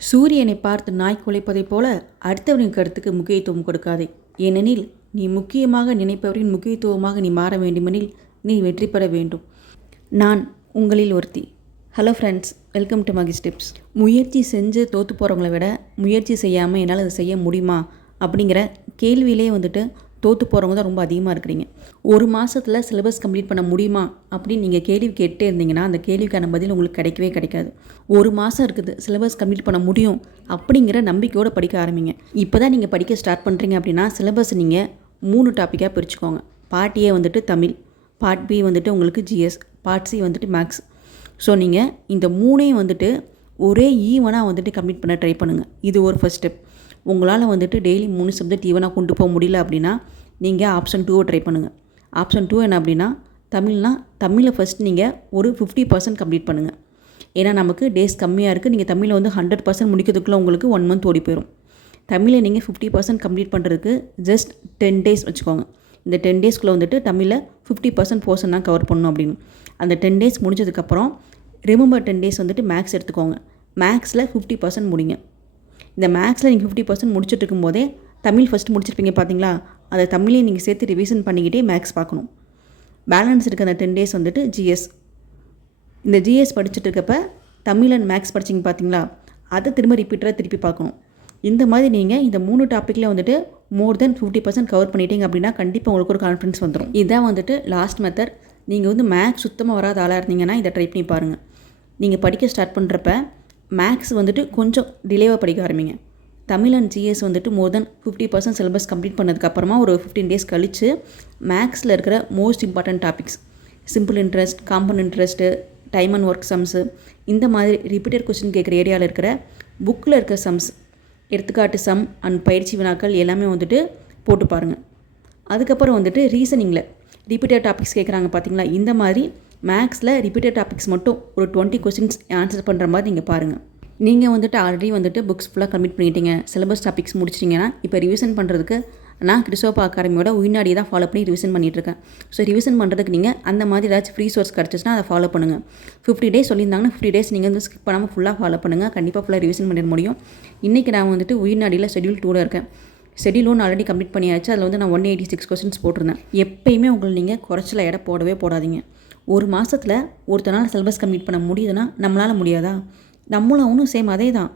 சூரியனை பார்த்து நாய் குலைப்பதைப் போல அடுத்தவரின் கருத்துக்கு முக்கியத்துவம் கொடுக்காதே. ஏனெனில் நீ முக்கியமாக நினைப்பவரின் முக்கியத்துவமாக நீ மாற வேண்டுமெனில் நீ வெற்றி பெற வேண்டும். நான் உங்களில் ஒருத்தி. Hello friends, welcome to Mahi's tips. முயற்சி செஞ்சு தோற்று போகிறவங்கள விட முயற்சி செய்யாமல் என்னால் அதை செய்ய முடியுமா அப்படிங்கிற கேள்வியிலே தோற்று போகிறவங்க தான் ரொம்ப அதிகமாக இருக்கிறீங்க. ஒரு மாதத்தில் சிலபஸ் கம்ப்ளீட் பண்ண முடியுமா அப்படின்னு நீங்கள் கேள்வி கேட்டே இருந்தீங்கன்னா அந்த கேள்விக்கான பதில் உங்களுக்கு கிடைக்கவே கிடைக்காது. ஒரு மாதம் இருக்குது, சிலபஸ் கம்ப்ளீட் பண்ண முடியும் அப்படிங்கிற நம்பிக்கையோடு படிக்க ஆரம்பிங்க. இப்போ தான் நீங்கள் படிக்க ஸ்டார்ட் பண்ணுறீங்க அப்படின்னா சிலபஸ் நீங்கள் 3 டாப்பிக்காக பிரிச்சுக்கோங்க. Part A Tamil, part B உங்களுக்கு GS, part C maths. So நீங்கள் இந்த 3ஐயும் ஒரே ஈவனாக கம்ப்ளீட் பண்ண ட்ரை பண்ணுங்கள். இது ஒரு ஃபர்ஸ்ட் ஸ்டெப். உங்களால் டெய்லி 3 சப்ஜெக்ட் ஈவனாக கொண்டு போக முடியல அப்படின்னா நீங்கள் ஆப்ஷன் 2 ட்ரை பண்ணுங்கள். ஆப்ஷன் 2 என்ன அப்படின்னா தமிழில் ஃபஸ்ட் நீங்கள் ஒரு 50% கம்ப்ளீட் பண்ணுங்கள். ஏன்னா நமக்கு டேஸ் கம்மியாக இருக்குது. நீங்கள் தமிழில் 100% முடிக்கிறதுக்குள்ளே உங்களுக்கு 1 மந்த் ஓடி போயிடும். தமிழை நீங்கள் 50% கம்ப்ளீட் பண்ணுறதுக்கு ஜஸ்ட் 10 டேஸ் வச்சுக்கோங்க. இந்த 10 டேஸ்க்குள்ளே தமிழில் 50% போர்ஷன் தான் கவர் பண்ணணும் அப்படின்னு. அந்த 10 டேஸ் முடிஞ்சதுக்கப்புறம் ரிமெம்பர் 10 டேஸ் மேக்ஸ் எடுத்துக்கோங்க. மேக்ஸில் 50% முடிங்க. இந்த மேக்ஸில் நீங்கள் 50% முடிச்சுட்டு இருக்கும்போதே தமிழ் ஃபஸ்ட்டு முடிச்சிருப்பீங்க பார்த்தீங்களா, அதை தமிழையும் நீங்கள் சேர்த்து ரிவிஷன் பண்ணிக்கிட்டே மேக்ஸ் பார்க்கணும். பேலன்ஸ் இருக்க அந்த 10 டேஸ் ஜிஎஸ். இந்த ஜிஎஸ் படிச்சுட்டு இருக்கப்ப தமிழ் அண்ட் மேக்ஸ் படிச்சிங்க பார்த்தீங்களா, அதை திருப்பி பார்க்கணும். இந்த மாதிரி நீங்கள் இந்த 3 டாப்பிக்கில் மோர் தென் 50% கவர் பண்ணிட்டீங்க அப்படின்னா கண்டிப்பாக உங்களுக்கு ஒரு கான்ஃபிடன்ஸ் வந்துடும். இதுதான் லாஸ்ட் மெத்தட். நீங்கள் மேக்ஸ் சுத்தமாக வராத ஆளாக இருந்தீங்கன்னா இதை ட்ரை பண்ணி பாருங்கள். நீங்கள் படிக்க ஸ்டார்ட் பண்ணுறப்ப மேக்ஸ் கொஞ்சம் டிலேவாக படிக்க ஆரம்பிங்க. Tamil and GS more then 50% syllabus complete பண்ணதுக்கப்புறமா ஒரு 15 டேஸ் கழித்து மேக்ஸில் இருக்கிற most important topics, simple interest, compound interest, time and work sums, இந்த மாதிரி ரிப்பீட்டட் கொஸ்டின் கேட்குற ஏரியாவில் இருக்கிற புக்கில் இருக்க சம்ஸ், எடுத்துக்காட்டு சம் அண்ட் பயிற்சி வினாக்கள் எல்லாமே போட்டு பாருங்கள். அதுக்கப்புறம் ரீசனிங்கில் ரிப்பீட்டட் டாபிக்ஸ் கேட்குறாங்க பார்த்தீங்களா, இந்த மாதிரி மேக்ஸில் ரிப்பீட்டட் டாபிக்ஸ் மட்டும் ஒரு 20 கொஸ்டின்ஸ் ஆன்சர் பண்ணுற மாதிரி நீங்கள் பாருங்கள். நீங்கள் ஆல்ரெடி புக்ஸ் ஃபுல்லாக கம்ப்ளீட் பண்ணிட்டீங்க, சிலபஸ் டாபிக்ஸ் முடிச்சிட்டிங்கன்னா இப்போ ரிவிஷன் பண்ணுறதுக்கு நான் கிறிஸ்டோபா அகாடமியோட உயிர்நாடியை தான் ஃபாலோ பண்ணி ரிவிஷன் பண்ணிகிட்ருக்கேன். ஸோ ரிவிஷன் பண்ணுறதுக்கு நீங்கள் அந்த மாதிரி ஏதாச்சும் ஃப்ரீ சோர்ஸ் கிடச்சிச்சுன்னா அதை ஃபாலோ பண்ணுங்கள். 50 டேஸ் சொல்லியிருந்தாங்கன்னா 50 டேஸ் நீங்கள் ஸ்கிப் பண்ணாமல் ஃபுல்லாக ஃபாலோ பண்ணுங்கள். கண்டிப்பாக ஃபுல்லாக ரிவிஷன் பண்ணிட முடியும். இன்றைக்கி நான் உயிர்நாடியில் ஷெட்யூல் 2 இருக்கேன். ஷெட்யூல் 1 ஆல்ரெடி கம்ப்ளீட் பண்ணியாச்சு. அதில் நான் 186 கொஸ்டின்ஸ் போட்டிருந்தேன். எப்பயுமே உங்களை குறைச்சல எடை போடவே போடாதீங்க. ஒரு மாதத்தில் ஒருத்தனால் சிலபஸ் கம்ப்ளீட் பண்ண முடியுதுன்னா நம்மளால் முடியாதா? நம்மளும் அவனும் சேம் அதே தான்.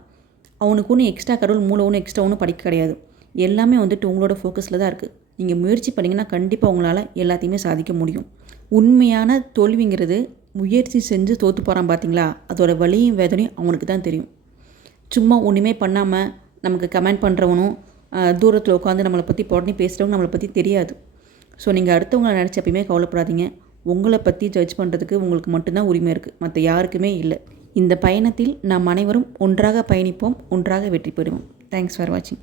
அவனுக்கு ஒன்றும் எக்ஸ்ட்ரா கடவுள் மூளை ஒன்றும் எக்ஸ்ட்ரா ஒன்றும் படிக்க கிடையாது. எல்லாமே உங்களோட ஃபோக்கஸில் தான் இருக்குது. நீங்கள் முயற்சி பண்ணிங்கன்னா கண்டிப்பாக உங்களால் எல்லாத்தையுமே சாதிக்க முடியும். உண்மையான தோல்விங்கிறது முயற்சி செஞ்சு தோற்று போகிறான் பார்த்தீங்களா, அதோட வலியும் வேதனையும் அவனுக்கு தான் தெரியும். சும்மா ஒன்றுமே பண்ணாமல் நமக்கு கமெண்ட் பண்ணுறவனும் தூரத்தில் உட்காந்து நம்மளை பற்றி உடனே பேசுகிறவங்க நம்மளை பற்றி தெரியாது. ஸோ நீங்கள் அடுத்தவங்களை நினச்சி எப்பயுமே கவலைப்படாதீங்க. உங்களை பற்றி ஜட்ஜ் பண்ணுறதுக்கு உங்களுக்கு மட்டும்தான் உரிமை இருக்குது, மற்ற யாருக்குமே இல்லை. இந்த பயணத்தில் நாம் அனைவரும் ஒன்றாக பயணிப்போம், ஒன்றாக வெற்றி பெறுவோம். தேங்க்ஸ் ஃபார் வாட்சிங்.